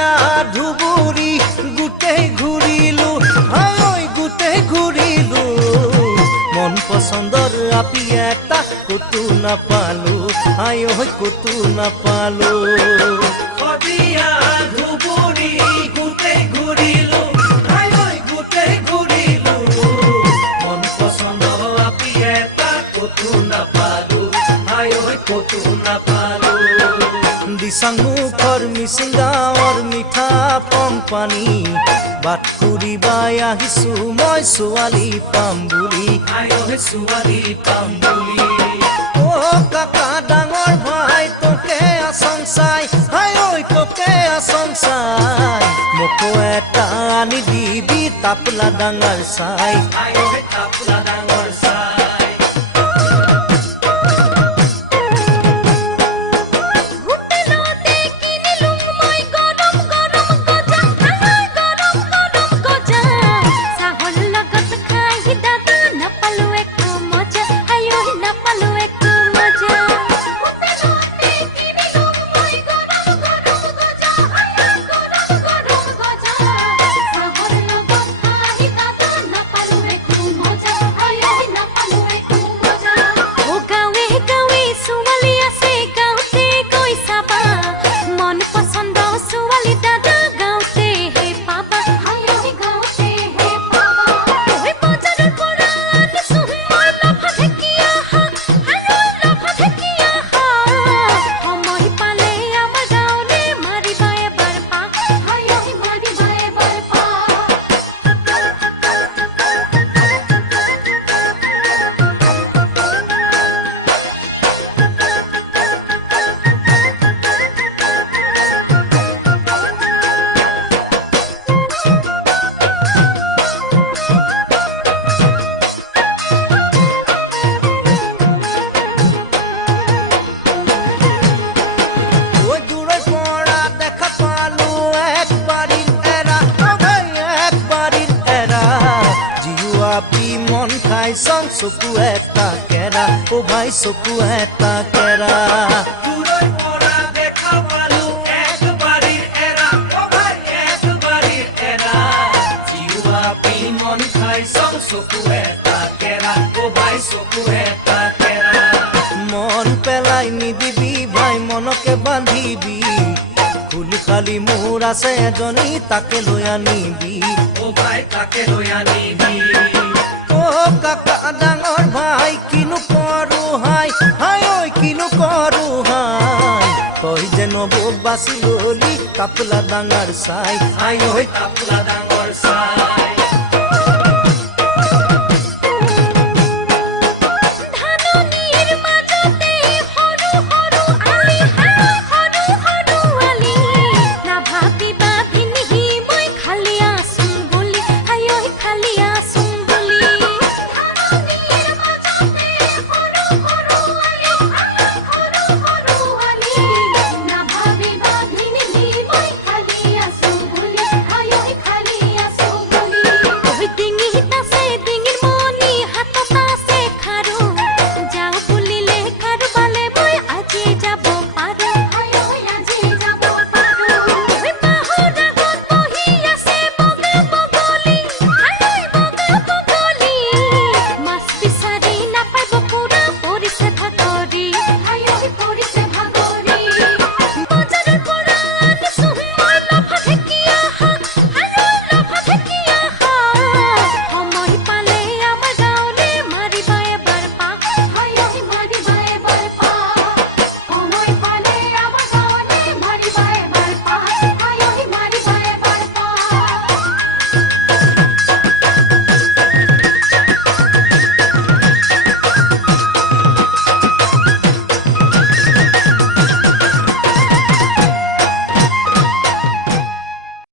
খদিয়া ধুবুৰী গোটেই ঘূৰিলো হাই গোটেই ঘূৰিলো মন পছন্দৰ আপি এটা কতো নাপালো হাই কতো নাপালো খদিয়া ধুবুৰী গোটেই ঘূৰিলো হাই গোটেই ঘূৰিলো মন পছন্দৰ আপি এটা কতো নাপালো হাই কতো নাপালো দিচাংমুখৰ মিচিংগাঁৱৰ মিঠা পম্পানী বাট ফুৰিবাই আহিছো মই ছোৱালী পাম বুলি ছোৱালী পাম বুলি কাকা ডাঙৰ ভাই তোকে আচং চাই হাই ঐ তোকে আচং চাই মোকো এটা আনি দিবি তাপলা ডাঙৰ চাই তাপলা ডাঙৰ চাই মন খাই চং চকু এটা কেৰা ও ভাই চকু এটা কেৰা দূৰৰ পৰা দেখা পালো একবাৰিৰ এৰা ও ভাই একবাৰিৰ এৰা জিৱা পি মন খাই চং চকু এটা কেৰা ও ভাই চকু এটা কেৰা মন পেলাই নিদিবি ভাই মনকে বান্ধিবি খুলি খালি মোৰ আছে এজনী তাকে লৈ আনিবি ও ভাই তাকে লৈ আনিবি কাকা ডাঙৰ ভাই কিনো কৰো হাই হাই ঐ কিনো কৰো হাই তই যেন বোক বাচি ললি তাপলা ডাঙৰ চাই হাই ঐ তাপলা ডাঙৰ চাই